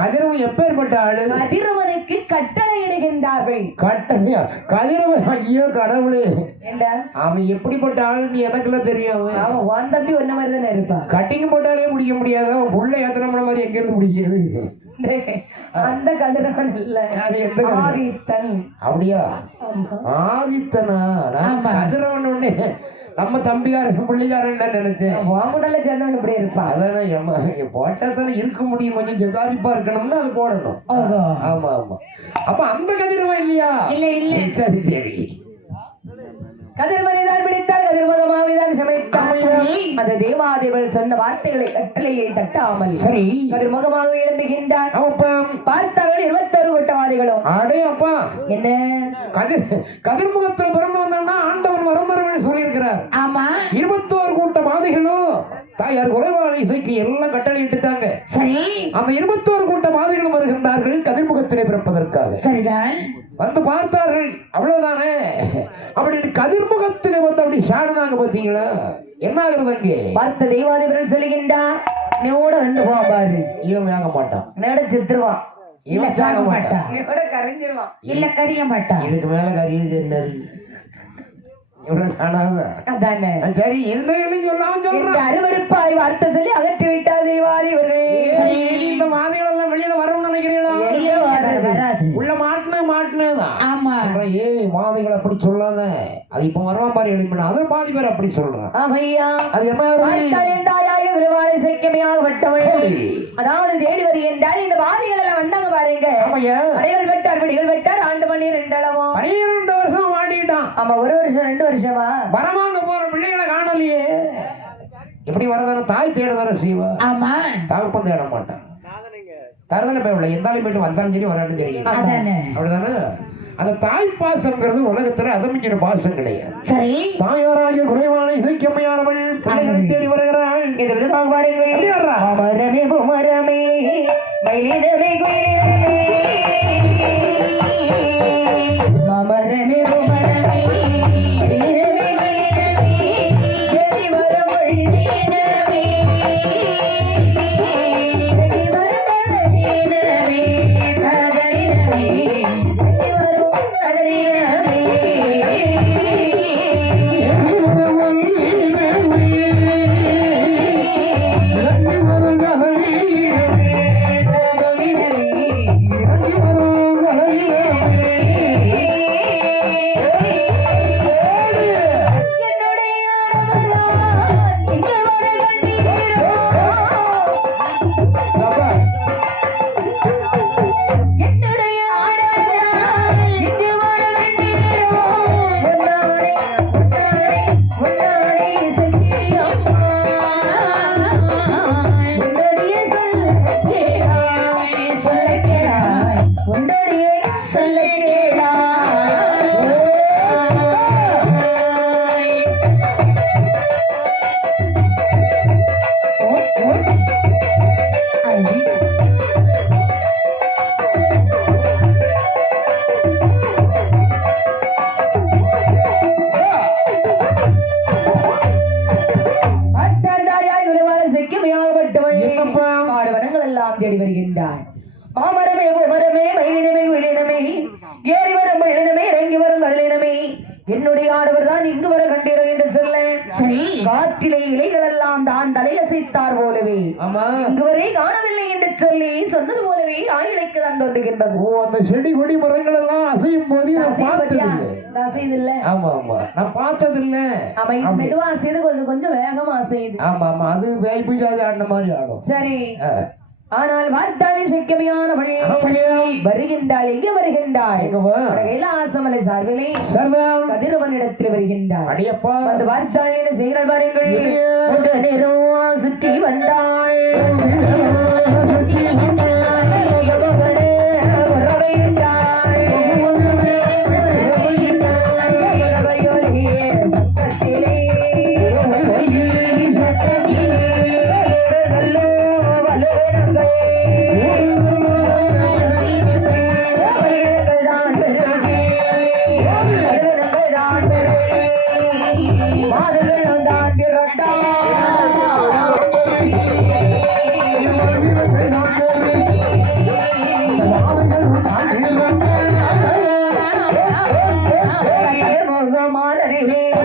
கதிரவன் எப்பேற்பட்ட ஆளு? கதிரவனுக்கு கட்டளை இடுகின்றார்கள். கட்டளையா? கதிரவன்? ஐயோ கடவுளே, அவன் எப்படிப்பட்ட ஆளுன்னு எனக்குலாம் தெரியும். அவன் வான் தம்பி ஒன்ன மாதிரி தானே இருப்பான். கட்டிங் போட்டாலே முடிக்க முடியாது. அவன் புள்ள ஏத்தன மாதிரி எங்க இருந்து முடிக்கிறது? அந்த கதிரவன் இல்ல, ஆதித்தன். அப்படியா? ஆதித்தனா? கதிரவன் ஒண்ணு நம்ம தம்பிக்காரன் பிள்ளைக்காரன் நினைச்சேன். வாங்குடல ஜனம் எப்படி இருப்பான்? அதான் போட்டா தானே இருக்க முடியும். கொஞ்சம் ஜெகாரிப்பா இருக்கணும்னா அது போடணும். ஆமா ஆமா. அப்ப அந்த கதிரவன் இல்லையா? இல்ல இல்ல. சரி சரி. கதிரவனை தான் பிடித்தால் கதிர்முகமாவிதான் சமைத்தார். அந்த தேவாதேவன் சொன்ன வார்த்தைகளை கட்டளையை தட்டாமல் சரி கதிர்முகமாக எழும்புகின்றார். பார்த்தார்கள் 21 கூட்டவாதிகளும். அடே அப்பா, என்ன கதிர்முகத்துல பிறந்து வந்தா ஆண்டவன் வரம்பரவன் சொல்லியிருக்கிறார். ஆமா, 21 கூட்டவாதிகளும் தாயார் குறைவாள இசைக்கு எல்லாம் கட்டளை இட்டுட்டாங்க. சரி, அந்த 21 கூட்டவாதிகளும் வருகின்றார்கள் கதிர்முகத்திலே பிறப்பதற்காக. சரிதான். வந்து பார்த்தார்கள், அவ்வளவுதானே. அப்படி கதிர்முகத்திலே வந்து அப்படி சாடுனாங்க. பாத்தீங்களா என்ன ஆகுறது? அங்கே பார்த்த தெய்வாதிபர்கள் சொல்லுகின்றார், நீட வந்து போவாரு. இவன் வாங்க மாட்டான், நேட சித்திருவான். இவன் சாக மாட்டான், கரைஞ்சிருவான். இல்ல கரிய மாட்டான். இதுக்கு மேல கரியது என்ன? இவ்வளவு காணாத சரி இருந்தையும் சொல்லாம சொல்றான். அருவருப்பாய் வார்த்தை சொல்லி அகற்றி விட்டார் தெய்வாதிபர்களே. இந்த மாதிரிகள் எல்லாம் வெளியில வரணும்னு நினைக்கிறீங்களா? வராது. உள்ள மாட்டினதான். ஆமா. ஏய் மாதிரிகள் அப்படி சொல்லாத, அது இப்ப வருவான் பாரு எழுப்பினா, அதான் பாதி பேர் அப்படி சொல்றான். ஆமையா, அது என்ன? அதாவது தேடி வருகின்றால் இந்த வாதிகள் எல்லாம் வந்தாங்க பாருங்க. அடைகள் வெட்டார், விடிகள் வெட்டார். ஆண்டு மணி 12 வருஷம் மாட்டிட்டான். ஆமா, 1 வருஷம் 2 வருஷமா வரமாங்க போற பிள்ளைகளை காணலையே. எப்படி வரதான? தாய் தேடுதான செய்வா. ஆமா, தகப்பன் தேட மாட்டான். தரதான போய் எந்தாலும் போயிட்டு வந்தாலும் சரி வராட்டும் சரி, அப்படிதானே. அந்த தாய் பாசம்ங்கிறது உலகத்துல அதமிக்கிற பாசம் கிடையாது. சரி, தாயாராகிய குறைவான இசைக்கம்மையானவள் பிள்ளைகளை தேடி வருகிறாள். இது விதமாக பாருங்கள். அமரமே புமரமே மயிலிடமே குயிலிடமே அமரமே புமரமே மயிலிடமே குயிலிடமே எதி வரும் ஒளியிடமே எதி வரும் கதலிடமே கதலிடமே எதி வரும் கதலிடமே தேடி வருகின்றான். மாமரமே மரமே மயிலினமே உயிரினமே ஏறி வரும் மயிலினமே இறங்கி வரும் கதலினமே என்னுடைய ஆடவர் தான் இங்கு வர கண்டீரோ என்று சொல்ல, சரி, காற்றிலே இலைகள் எல்லாம் தான் தலையசைத்தார் போலவே இங்கு வரை காணவில்லை என்று சொல்லி சொன்னது போலவே ஆயிலைக்கு தான் தோன்றுகின்றது. அந்த செடி கொடி மரங்கள் எல்லாம் அசையும் போது அசைதில்லை. ஆமா ஆமா, நான் பார்த்ததில்லை. ஆமா, மெதுவா அசைது, கொஞ்சம் வேகமா அசையுது. ஆமா ஆமா, அது வேய்ப்பு ஜாதி ஆடின மாதிரி ஆடும். சரி, ஆனால் வார்த்தாலே சக்கியமையான வருகின்றாள். எங்கே வருகின்றாள்? கைலாசமலை சார்பிலே கதிரவனிடத்தில் வருகின்றாள். அந்த வார்த்தாலே செய்கிறாள் பாருங்கள். வாழை